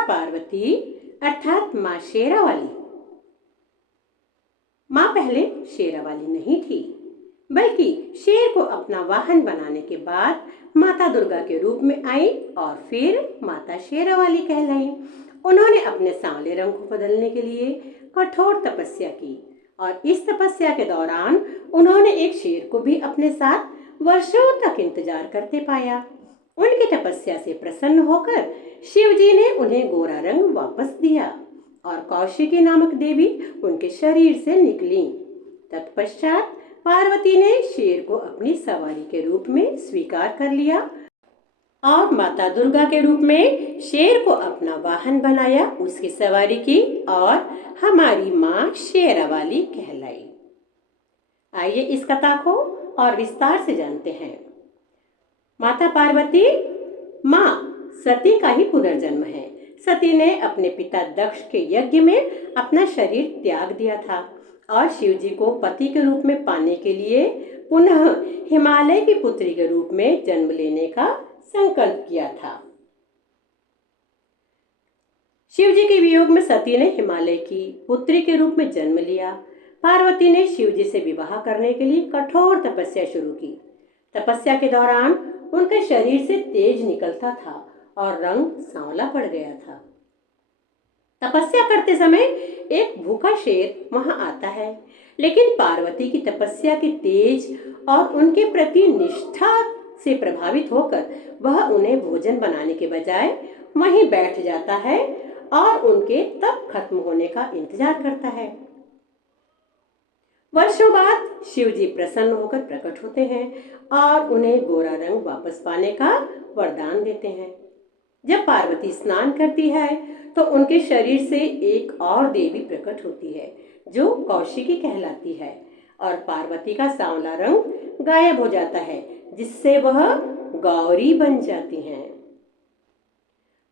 माता पार्वती अर्थात माँ शेरावाली। माँ पहले शेरावाली नहीं थी, बल्कि शेर को अपना वाहन बनाने के बाद माता दुर्गा के रूप में आई और फिर माता शेरावाली कहलाई। उन्होंने अपने सांवले रंग को बदलने के लिए कठोर तपस्या की और इस तपस्या के दौरान उन्होंने एक शेर को भी अपने साथ वर्षों तक इंतजार करते पाया। उनकी तपस्या से प्रसन्न होकर शिव जी ने उन्हें गोरा रंग वापस दिया और कौशिकी नामक देवी उनके शरीर से निकली। तत्पश्चात पार्वती ने शेर को अपनी सवारी के रूप में स्वीकार कर लिया और माता दुर्गा के रूप में शेर को अपना वाहन बनाया, उसकी सवारी की और हमारी माँ शेरावाली कहलाई। आइए इस कथा को और विस्तार से जानते हैं। माता पार्वती माँ सती का ही पुनर्जन्म है। सती ने अपने पिता दक्ष के यज्ञ में अपना शरीर त्याग दिया था और शिव जी को पति के रूप में पाने के लिए पुनः हिमालय की पुत्री के रूप में जन्म लेने का संकल्प किया था। शिव जी के वियोग में सती ने हिमालय की पुत्री के रूप में जन्म लिया। पार्वती ने शिव जी से विवाह करने के लिए कठोर तपस्या शुरू की। तपस्या के दौरान उनके शरीर से तेज निकलता था और रंग सांवला पड़ गया था। तपस्या करते समय एक भूखा शेर वहां आता है, लेकिन पार्वती की तपस्या के तेज और उनके प्रति निष्ठा से प्रभावित होकर वह उन्हें भोजन बनाने के बजाय वहीं बैठ जाता है और उनके तप खत्म होने का इंतजार करता है। वर्षों बाद शिव जी प्रसन्न होकर प्रकट होते हैं और उन्हें गोरा रंग वापस पाने का वरदान देते हैं। जब पार्वती स्नान करती है तो उनके शरीर से एक और देवी प्रकट होती है जो कौशिकी कहलाती है और पार्वती का सांवला रंग गायब हो जाता है, जिससे वह गौरी बन जाती हैं।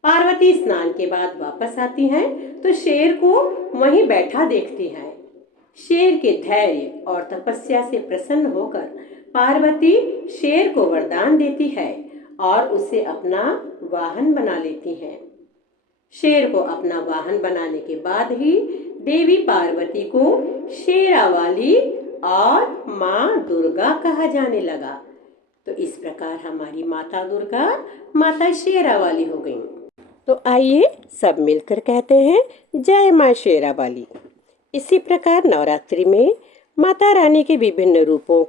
पार्वती स्नान के बाद वापस आती हैं तो शेर को वहीं बैठा देखती हैं। शेर के धैर्य और तपस्या से प्रसन्न होकर पार्वती शेर को वरदान देती है और उसे अपना वाहन बना लेती हैं। शेर को अपना वाहन बनाने के बाद ही देवी पार्वती को शेरावाली और माँ दुर्गा कहा जाने लगा। तो इस प्रकार हमारी माता दुर्गा माता शेरावाली हो गई। तो आइए सब मिलकर कहते हैं जय माँ शेरावाली। इसी प्रकार नवरात्रि में माता रानी के विभिन्न रूपों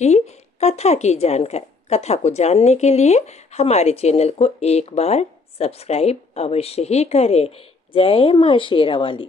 की कथा को जानने के लिए हमारे चैनल को एक बार सब्सक्राइब अवश्य ही करें। जय माँ शेरावाली।